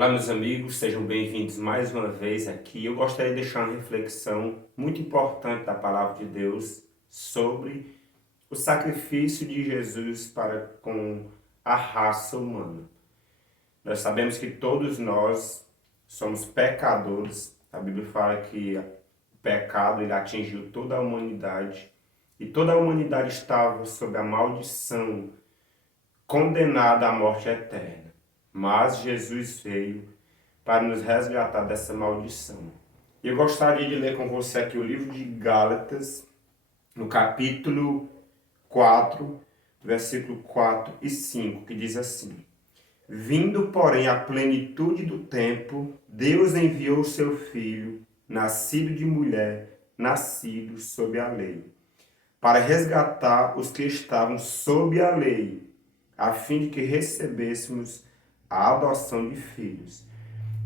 Olá, meus amigos, sejam bem-vindos mais uma vez aqui. Eu gostaria de deixar uma reflexão muito importante da palavra de Deus sobre o sacrifício de Jesus para com a raça humana. Nós sabemos que todos nós somos pecadores. A Bíblia fala que o pecado ele atingiu toda a humanidade e toda a humanidade estava sob a maldição, condenada à morte eterna. Mas Jesus veio para nos resgatar dessa maldição. Eu gostaria de ler com você aqui o livro de Gálatas, no capítulo 4, versículo 4 e 5, que diz assim: Vindo, porém, à plenitude do tempo, Deus enviou seu Filho, nascido de mulher, nascido sob a lei, para resgatar os que estavam sob a lei, a fim de que recebêssemos a adoção de filhos.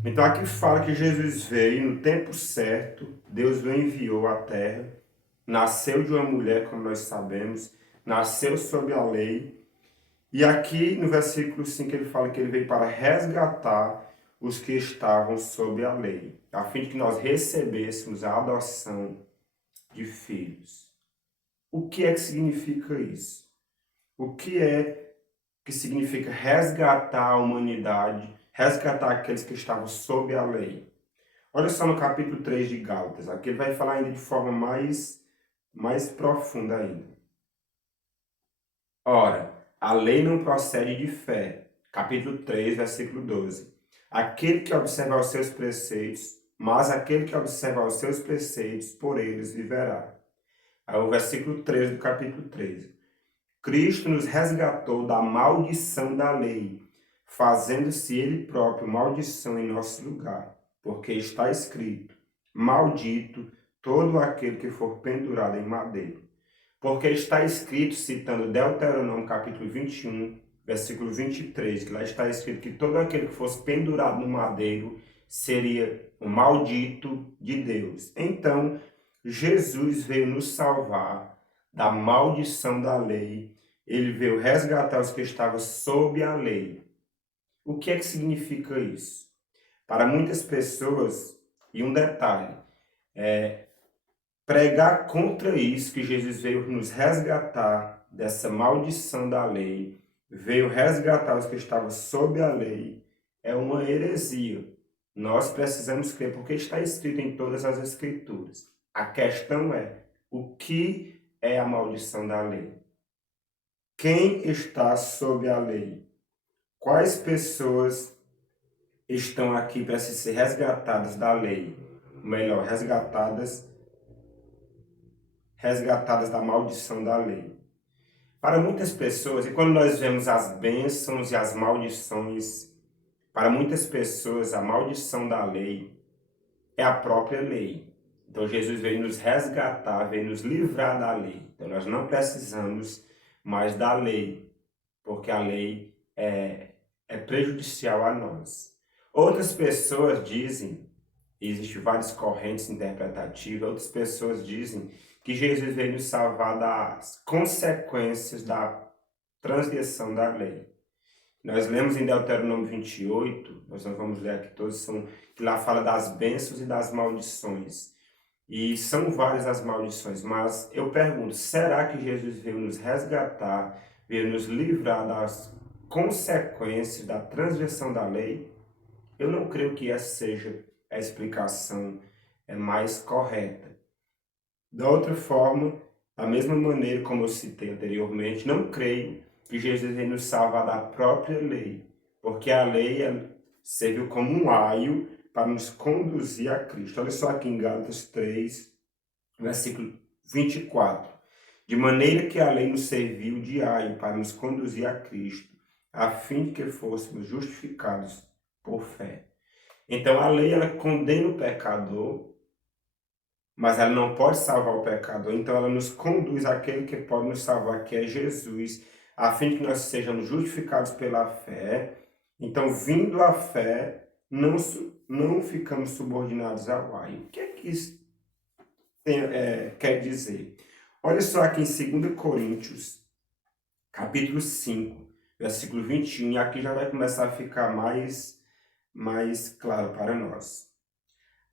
Então aqui fala que Jesus veio no tempo certo, Deus o enviou à terra, nasceu de uma mulher, como nós sabemos, nasceu sob a lei. E aqui no versículo 5 ele fala que ele veio para resgatar os que estavam sob a lei, a fim de que nós recebêssemos a adoção de filhos. O que é que significa isso? O que é que significa resgatar a humanidade, resgatar aqueles que estavam sob a lei? Olha só no capítulo 3 de Gálatas, aqui ele vai falar ainda de forma mais profunda ainda. Ora, a lei não procede de fé. Capítulo 3, versículo 12. Aquele que observa os seus preceitos, mas aquele que observa os seus preceitos, por eles viverá. Aí o versículo 13 do capítulo 13. Cristo nos resgatou da maldição da lei, fazendo-se ele próprio maldição em nosso lugar, porque está escrito: maldito todo aquele que for pendurado em madeiro. Porque está escrito, citando Deuteronômio capítulo 21, versículo 23, que lá está escrito que todo aquele que fosse pendurado no madeiro seria o maldito de Deus. Então, Jesus veio nos salvar da maldição da lei. Ele veio resgatar os que estavam sob a lei. O que é que significa isso? Para muitas pessoas, e um detalhe, pregar contra isso, que Jesus veio nos resgatar dessa maldição da lei, veio resgatar os que estavam sob a lei, é uma heresia. Nós precisamos crer, porque está escrito em todas as Escrituras. A questão é, o que é a maldição da lei? Quem está sob a lei? Quais pessoas estão aqui para ser resgatadas da lei? Ou melhor, resgatadas da maldição da lei. Para muitas pessoas, e quando nós vemos as bênçãos e as maldições, para muitas pessoas a maldição da lei é a própria lei. Então Jesus veio nos resgatar, veio nos livrar da lei. Então nós não precisamos mais da lei, porque a lei é prejudicial a nós. Outras pessoas dizem, existem várias correntes interpretativas, outras pessoas dizem que Jesus veio nos salvar das consequências da transgressão da lei. Nós lemos em Deuteronômio 28, nós não vamos ler aqui todos, que lá fala das bênçãos e das maldições. E são várias as maldições, mas eu pergunto, será que Jesus veio nos resgatar, veio nos livrar das consequências da transgressão da lei? Eu não creio que essa seja a explicação mais correta. Da outra forma, da mesma maneira como eu citei anteriormente, não creio que Jesus veio nos salvar da própria lei, porque a lei serviu como um aio para nos conduzir a Cristo. Olha só aqui em Gálatas 3, versículo 24. De maneira que a lei nos serviu de aio para nos conduzir a Cristo, a fim de que fôssemos justificados por fé. Então a lei ela condena o pecador, mas ela não pode salvar o pecador. Então ela nos conduz àquele que pode nos salvar, que é Jesus, a fim de que nós sejamos justificados pela fé. Então, vindo a fé, não ficamos subordinados ao aio. O que é que isso quer dizer? Olha só aqui em 2 Coríntios, capítulo 5, versículo 21, e aqui já vai começar a ficar mais mais claro para nós.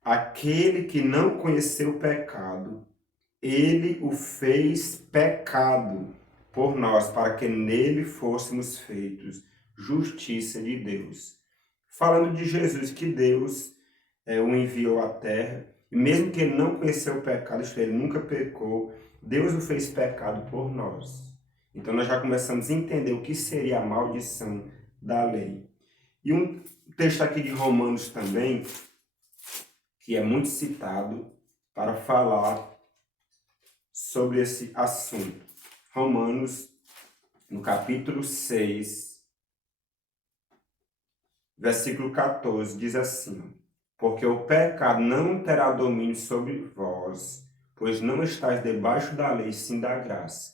Aquele que não conheceu o pecado, ele o fez pecado por nós, para que nele fôssemos feitos justiça de Deus. Falando de Jesus, que Deus o enviou à terra, e mesmo que ele não conheceu o pecado, isto é, ele nunca pecou, Deus o fez pecado por nós. Então nós já começamos a entender o que seria a maldição da lei. E um texto aqui de Romanos também, que é muito citado para falar sobre esse assunto. Romanos, no capítulo 6, versículo 14, diz assim: porque o pecado não terá domínio sobre vós, pois não estáis debaixo da lei, sim da graça.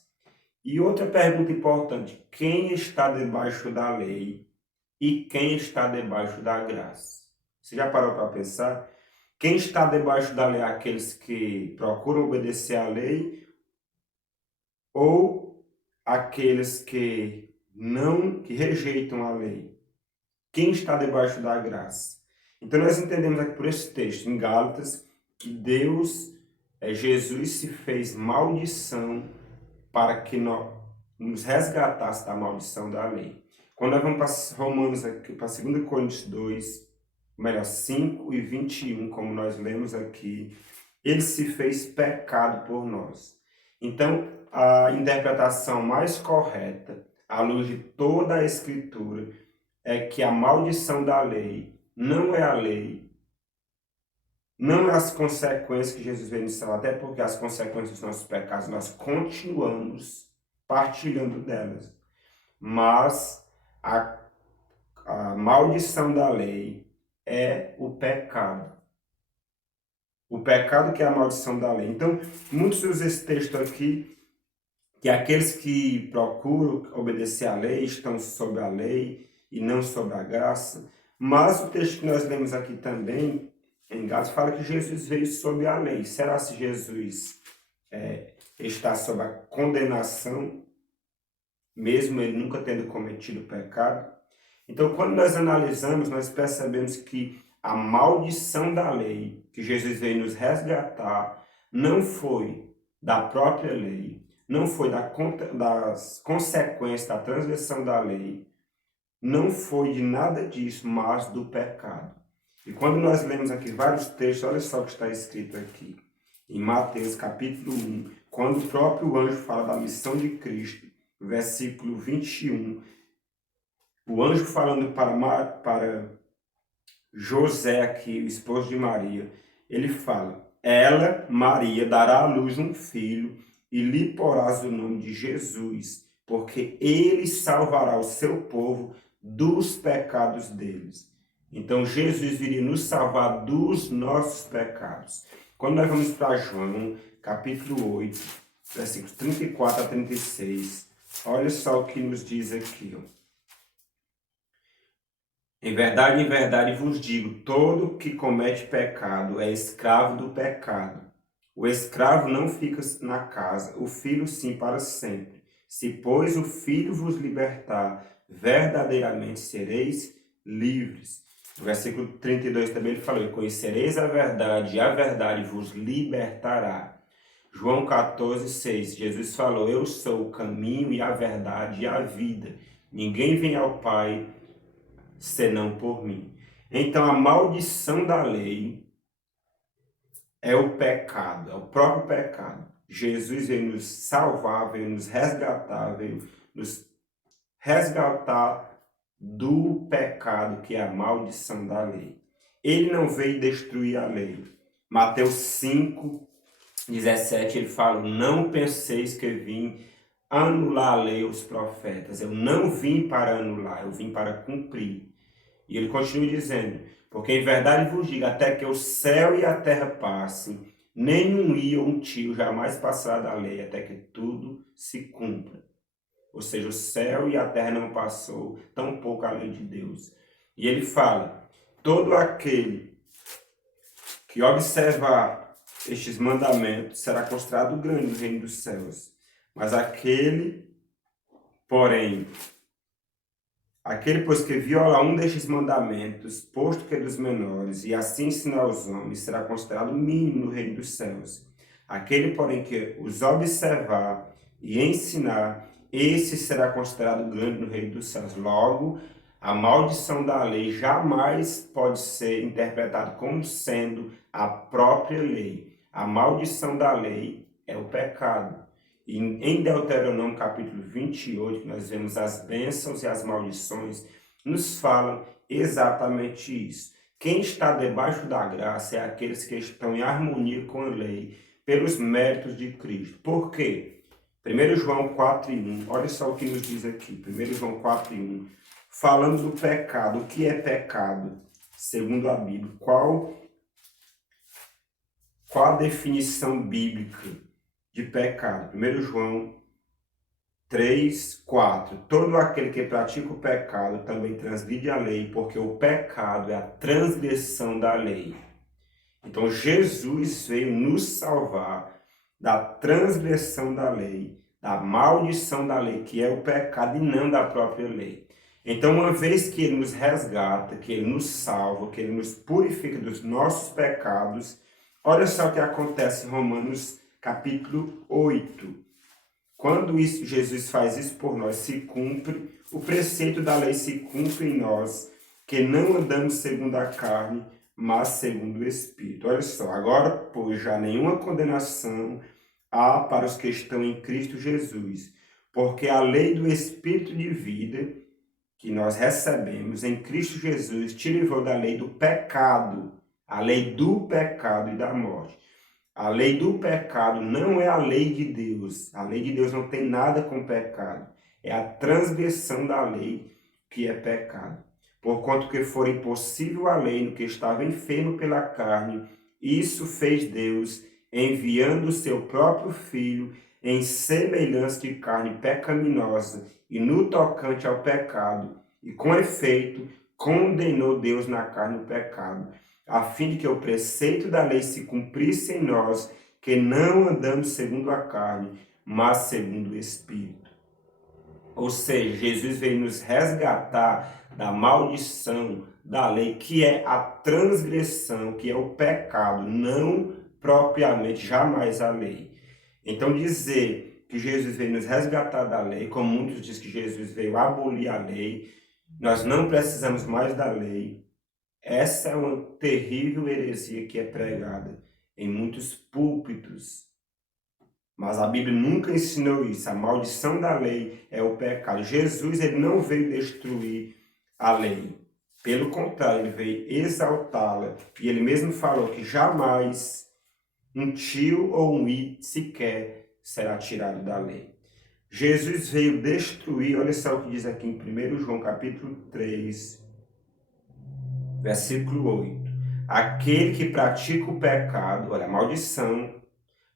E outra pergunta importante: quem está debaixo da lei e quem está debaixo da graça? Você já parou para pensar? Quem está debaixo da lei é aqueles que procuram obedecer à lei ou aqueles que rejeitam a lei? Quem está debaixo da graça? Então nós entendemos aqui por esse texto, em Gálatas, que Deus, Jesus se fez maldição para que nós nos resgatasse da maldição da lei. Quando nós vamos para Romanos, aqui, para 2 Coríntios 2, melhor, 5 e 21, como nós lemos aqui, ele se fez pecado por nós. Então, a interpretação mais correta, à luz de toda a Escritura, é que a maldição da lei não é a lei, não é as consequências que Jesus veio nos salvar, até porque as consequências dos nossos pecados nós continuamos partilhando delas. Mas a maldição da lei é o pecado. O pecado que é a maldição da lei. Então, muitos usam esse texto aqui, que aqueles que procuram obedecer à lei estão sob a lei e não sob a graça. Mas o texto que nós lemos aqui também, em Gálatas, fala que Jesus veio sob a lei. Será se Jesus está sob a condenação, mesmo ele nunca tendo cometido pecado? Então, quando nós analisamos, nós percebemos que a maldição da lei, que Jesus veio nos resgatar, não foi da própria lei, não foi das consequências da transgressão da lei, não foi de nada disso, mas do pecado. E quando nós lemos aqui vários textos, olha só o que está escrito aqui, em Mateus capítulo 1, quando o próprio anjo fala da missão de Cristo, versículo 21, o anjo falando para José aqui, o esposo de Maria, ele fala: ela, Maria, dará à luz um filho e lhe porás o nome de Jesus, porque ele salvará o seu povo dos pecados deles. Então Jesus viria nos salvar dos nossos pecados. Quando nós vamos para João, capítulo 8, versículos 34 a 36, olha só o que nos diz aqui, ó. Em verdade vos digo, todo que comete pecado é escravo do pecado. O escravo não fica na casa, o filho sim para sempre. Se, pois, o filho vos libertar, verdadeiramente sereis livres. No versículo 32 também ele falou: e conhecereis a verdade, e a verdade vos libertará. João 14, 6, Jesus falou: eu sou o caminho e a verdade e a vida. Ninguém vem ao Pai senão por mim. Então a maldição da lei é o pecado, é o próprio pecado. Jesus veio nos salvar, veio nos resgatar, veio nos resgatar do pecado que é a maldição da lei. Ele não veio destruir a lei. Mateus 5, 17, ele fala: não penseis que vim anular a lei aos profetas. Eu não vim para anular, eu vim para cumprir. E ele continua dizendo: porque em verdade vos digo, até que o céu e a terra passem, nenhum i ou um tio jamais passará da lei, até que tudo se cumpra. Ou seja, o céu e a terra não passou, tampouco a lei de Deus. E ele fala: todo aquele que observar estes mandamentos será considerado grande no reino dos céus. Mas aquele, porém, Aquele, pois, que viola um destes mandamentos, posto que é dos menores, e assim ensinar aos homens, será considerado mínimo no reino dos céus. Aquele, porém, que os observar e ensinar, esse será considerado grande no reino dos céus. Logo, a maldição da lei jamais pode ser interpretada como sendo a própria lei. A maldição da lei é o pecado. E em Deuteronômio capítulo 28, nós vemos as bênçãos e as maldições, nos falam exatamente isso. Quem está debaixo da graça é aqueles que estão em harmonia com a lei, pelos méritos de Cristo. Por quê? 1 João 4:1, olha só o que nos diz aqui, 1 João 4:1, falando do pecado. O que é pecado, segundo a Bíblia? Qual a definição bíblica de pecado? 1 João 3:4. Todo aquele que pratica o pecado também transgride a lei, porque o pecado é a transgressão da lei. Então Jesus veio nos salvar da transgressão da lei, da maldição da lei, que é o pecado e não da própria lei. Então, uma vez que ele nos resgata, que ele nos salva, que ele nos purifica dos nossos pecados, olha só o que acontece em Romanos capítulo 8. Quando Jesus faz isso por nós, se cumpre, o preceito da lei se cumpre em nós, que não andamos segundo a carne, mas segundo o Espírito. Olha só, agora, pois, já nenhuma condenação há para os que estão em Cristo Jesus, porque a lei do Espírito de vida que nós recebemos em Cristo Jesus te livrou da lei do pecado, a lei do pecado e da morte. A lei do pecado não é a lei de Deus. A lei de Deus não tem nada com pecado. É a transgressão da lei que é pecado. Porquanto que for impossível a lei no que estava enfermo pela carne, isso fez Deus, enviando o seu próprio Filho em semelhança de carne pecaminosa e no tocante ao pecado, e com efeito condenou Deus na carne o pecado, a fim de que o preceito da lei se cumprisse em nós, que não andamos segundo a carne, mas segundo o Espírito. Ou seja, Jesus veio nos resgatar da maldição da lei, que é a transgressão, que é o pecado, não propriamente, jamais a lei. Então dizer que Jesus veio nos resgatar da lei, como muitos dizem que Jesus veio abolir a lei, nós não precisamos mais da lei. Essa é uma terrível heresia que é pregada em muitos púlpitos. Mas a Bíblia nunca ensinou isso. A maldição da lei é o pecado. Jesus, ele não veio destruir a lei. Pelo contrário, ele veio exaltá-la. E ele mesmo falou que jamais um tio ou um i sequer será tirado da lei. Jesus veio destruir, olha só o que diz aqui em 1 João capítulo 3, versículo 8. Aquele que pratica o pecado, olha, a maldição,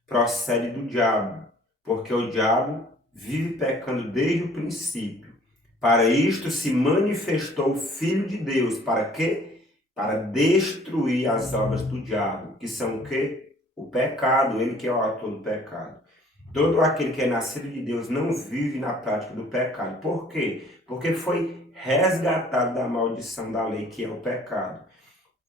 procede do diabo, porque o diabo vive pecando desde o princípio. Para isto se manifestou o Filho de Deus. Para quê? Para destruir as obras do diabo, que são o quê? O pecado, ele que é o autor do pecado. Todo aquele que é nascido de Deus não vive na prática do pecado. Por quê? Porque foi resgatado da maldição da lei, que é o pecado.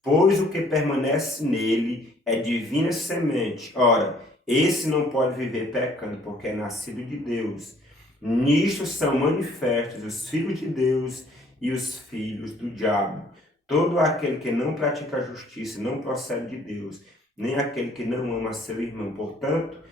Pois o que permanece nele é divina semente. Ora, esse não pode viver pecando, porque é nascido de Deus. Nisto são manifestos os filhos de Deus e os filhos do diabo. Todo aquele que não pratica a justiça não procede de Deus, nem aquele que não ama seu irmão. Portanto,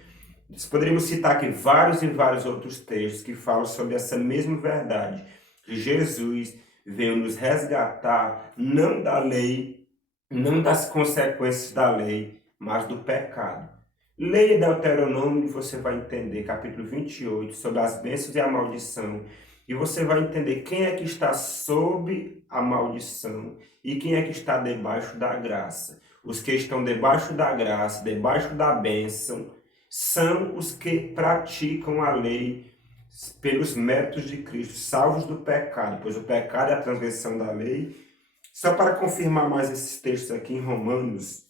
poderíamos citar aqui vários e vários outros textos que falam sobre essa mesma verdade, que Jesus veio nos resgatar não da lei, não das consequências da lei, mas do pecado. Leia Deuteronômio e você vai entender, capítulo 28, sobre as bênçãos e a maldição, e você vai entender quem é que está sob a maldição e quem é que está debaixo da graça. Os que estão debaixo da graça, debaixo da bênção, são os que praticam a lei pelos méritos de Cristo, salvos do pecado, pois o pecado é a transgressão da lei. Só para confirmar mais esses textos aqui em Romanos,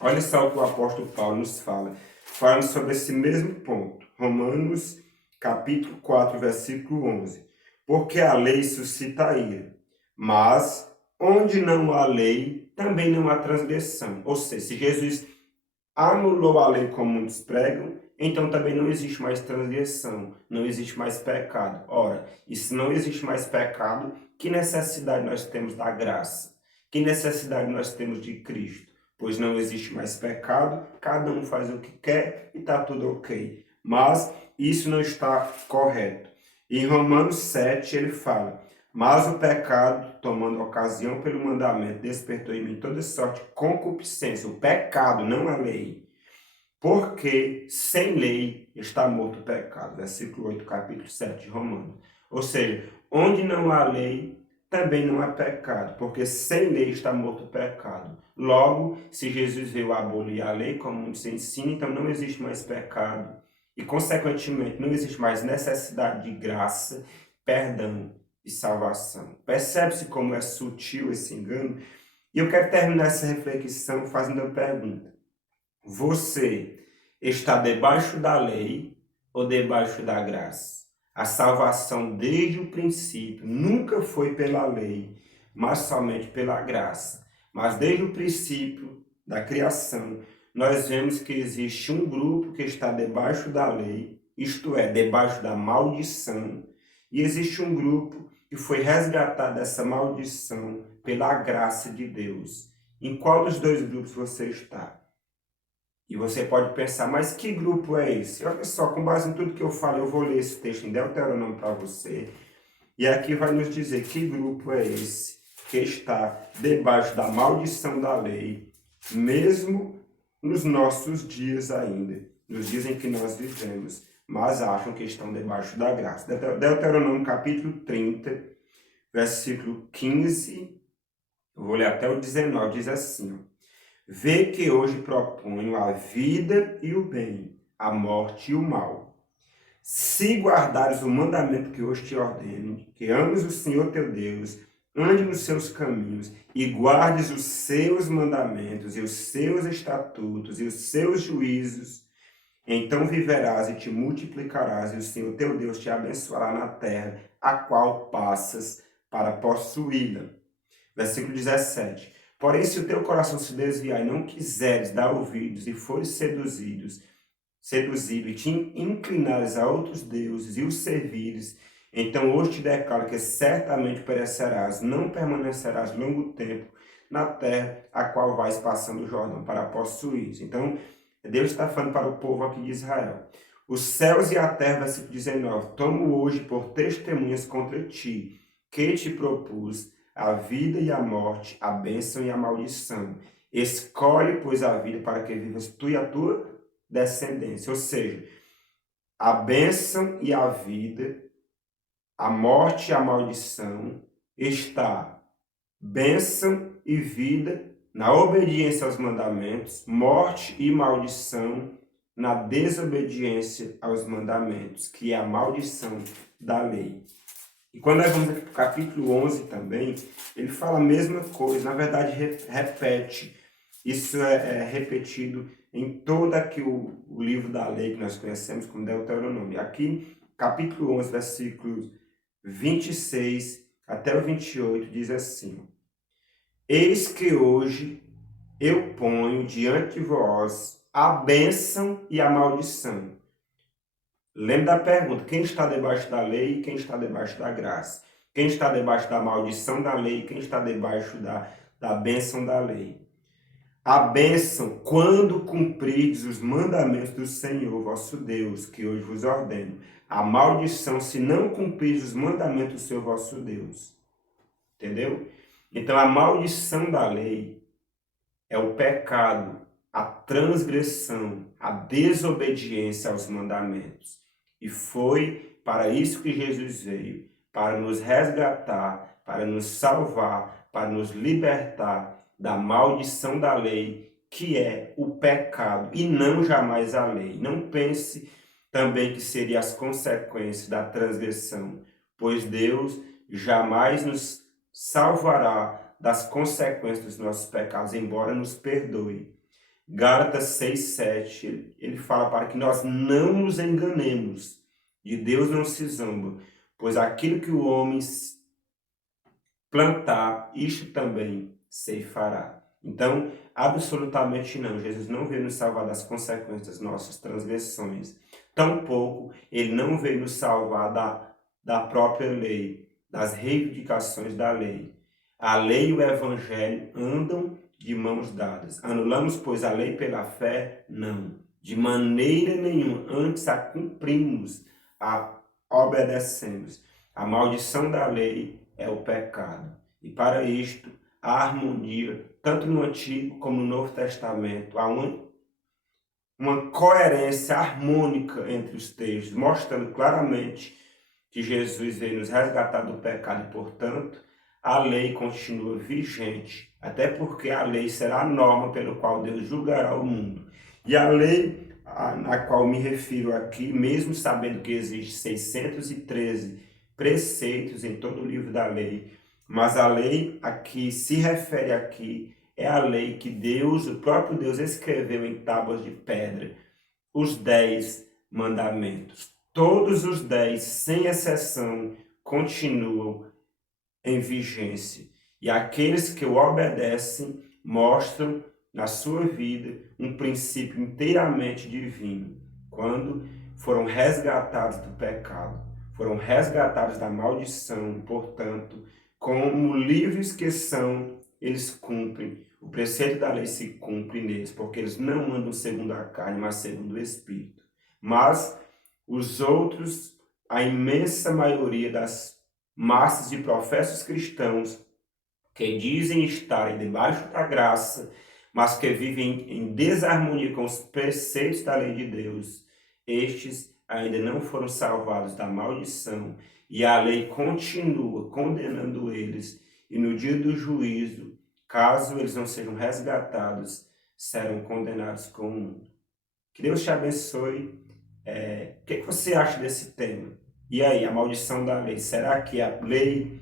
olha só o que o apóstolo Paulo nos fala, falando sobre esse mesmo ponto. Romanos, capítulo 4, versículo 11. porque a lei suscita a ira. Mas onde não há lei, também não há transgressão. Ou seja, se Jesus anulou a lei como muitos pregam, então também não existe mais transgressão, não existe mais pecado. Ora, e se não existe mais pecado, que necessidade nós temos da graça? Que necessidade nós temos de Cristo? Pois não existe mais pecado, cada um faz o que quer e está tudo ok. Mas isso não está correto. Em Romanos 7 ele fala: mas o pecado, tomando ocasião pelo mandamento, despertou em mim toda sorte de concupiscência. O pecado, não a lei. Porque sem lei está morto o pecado. Versículo 8, capítulo 7 de Romanos. Ou seja, onde não há lei, também não há pecado. Porque sem lei está morto o pecado. Logo, se Jesus veio abolir a lei, como muitos ensinam, então não existe mais pecado. E, consequentemente, não existe mais necessidade de graça, perdão e salvação. Percebe-se como é sutil esse engano? E eu quero terminar essa reflexão fazendo uma pergunta. Você está debaixo da lei ou debaixo da graça? A salvação desde o princípio nunca foi pela lei, mas somente pela graça. Mas desde o princípio da criação, nós vemos que existe um grupo que está debaixo da lei, isto é, debaixo da maldição, e existe um grupo que foi resgatado dessa maldição pela graça de Deus. Em qual dos dois grupos você está? E você pode pensar, mas que grupo é esse? Olha só, com base em tudo que eu falei, eu vou ler esse texto em Deuteronômio para você. E aqui vai nos dizer que grupo é esse que está debaixo da maldição da lei, mesmo nos nossos dias ainda, nos dias em que nós vivemos, mas acham que estão debaixo da graça. Deuteronômio capítulo 30, versículo 15, eu vou ler até o 19, diz assim: vê que hoje proponho a vida e o bem, a morte e o mal. Se guardares o mandamento que hoje te ordeno, que ames o Senhor teu Deus, ande nos seus caminhos e guardes os seus mandamentos e os seus estatutos e os seus juízos, então viverás e te multiplicarás e o Senhor teu Deus te abençoará na terra, a qual passas para possuí-la. Versículo 17. Porém, se o teu coração se desviar e não quiseres dar ouvidos e fores seduzido e te inclinares a outros deuses e os servires, então hoje te declaro que certamente perecerás, não permanecerás longo tempo na terra a qual vais passando o Jordão para possuir. Então, Deus está falando para o povo aqui de Israel. Os céus e a terra, versículo 19, tomo hoje por testemunhas contra ti, que te propus a vida e a morte, a bênção e a maldição. Escolhe, pois, a vida para que vivas tu e a tua descendência. Ou seja, a bênção e a vida, a morte e a maldição está bênção e vida na obediência aos mandamentos, morte e maldição na desobediência aos mandamentos, que é a maldição da lei. E quando nós vamos aqui para o capítulo 11 também, ele fala a mesma coisa, na verdade repete. Isso é repetido em todo aqui o livro da lei que nós conhecemos como Deuteronômio. Aqui, capítulo 11, versículos 26 até o 28, diz assim: eis que hoje eu ponho diante de vós a bênção e a maldição. Lembra da pergunta, quem está debaixo da lei e quem está debaixo da graça? Quem está debaixo da maldição da lei e quem está debaixo da bênção da lei? A bênção, quando cumprides os mandamentos do Senhor, vosso Deus, que hoje vos ordeno. A maldição, se não cumprirdes os mandamentos do Senhor, vosso Deus. Entendeu? Então, a maldição da lei é o pecado, a transgressão, a desobediência aos mandamentos. E foi para isso que Jesus veio, para nos resgatar, para nos salvar, para nos libertar da maldição da lei, que é o pecado, e não jamais a lei. Não pense também que seria as consequências da transgressão, pois Deus jamais nos salvará das consequências dos nossos pecados, embora nos perdoe. Gálatas 6:7, ele fala para que nós não nos enganemos. De Deus não se zomba, pois aquilo que o homem plantar, isto também ceifará. Então, absolutamente não. Jesus não veio nos salvar das consequências das nossas transgressões. Tampouco ele não veio nos salvar da própria lei, das reivindicações da lei. A lei e o evangelho andam de mãos dadas. Anulamos, pois, a lei pela fé? Não. De maneira nenhuma. Antes a cumprimos, a obedecemos. A maldição da lei é o pecado. E para isto, a harmonia, tanto no Antigo como no Novo Testamento, há uma coerência harmônica entre os textos, mostrando claramente que Jesus veio nos resgatar do pecado e, portanto, a lei continua vigente, até porque a lei será a norma pelo qual Deus julgará o mundo. E a lei a qual me refiro aqui, mesmo sabendo que existe 613 preceitos em todo o livro da lei, mas a lei a que se refere aqui é a lei que Deus, o próprio Deus, escreveu em tábuas de pedra, os 10 mandamentos. Todos os 10, sem exceção, continuam em vigência. E aqueles que o obedecem mostram na sua vida um princípio inteiramente divino, quando foram resgatados do pecado, foram resgatados da maldição, portanto, como livres que são, eles cumprem, o preceito da lei se cumpre neles, porque eles não andam segundo a carne, mas segundo o Espírito. Mas os outros, a imensa maioria das massas de professos cristãos que dizem estarem debaixo da graça, mas que vivem em desarmonia com os preceitos da lei de Deus, estes ainda não foram salvados da maldição e a lei continua condenando eles, e no dia do juízo, caso eles não sejam resgatados, serão condenados com o mundo. Que Deus te abençoe. O que você acha desse tema? E aí, a maldição da lei? Será que a lei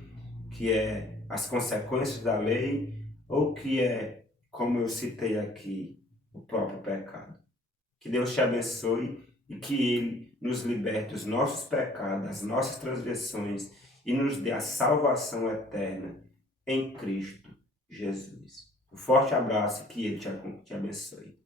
que é as consequências da lei, ou que é, como eu citei aqui, o próprio pecado? Que Deus te abençoe e que Ele nos liberte dos nossos pecados, das nossas transgressões e nos dê a salvação eterna em Cristo Jesus. Um forte abraço e que Ele te abençoe.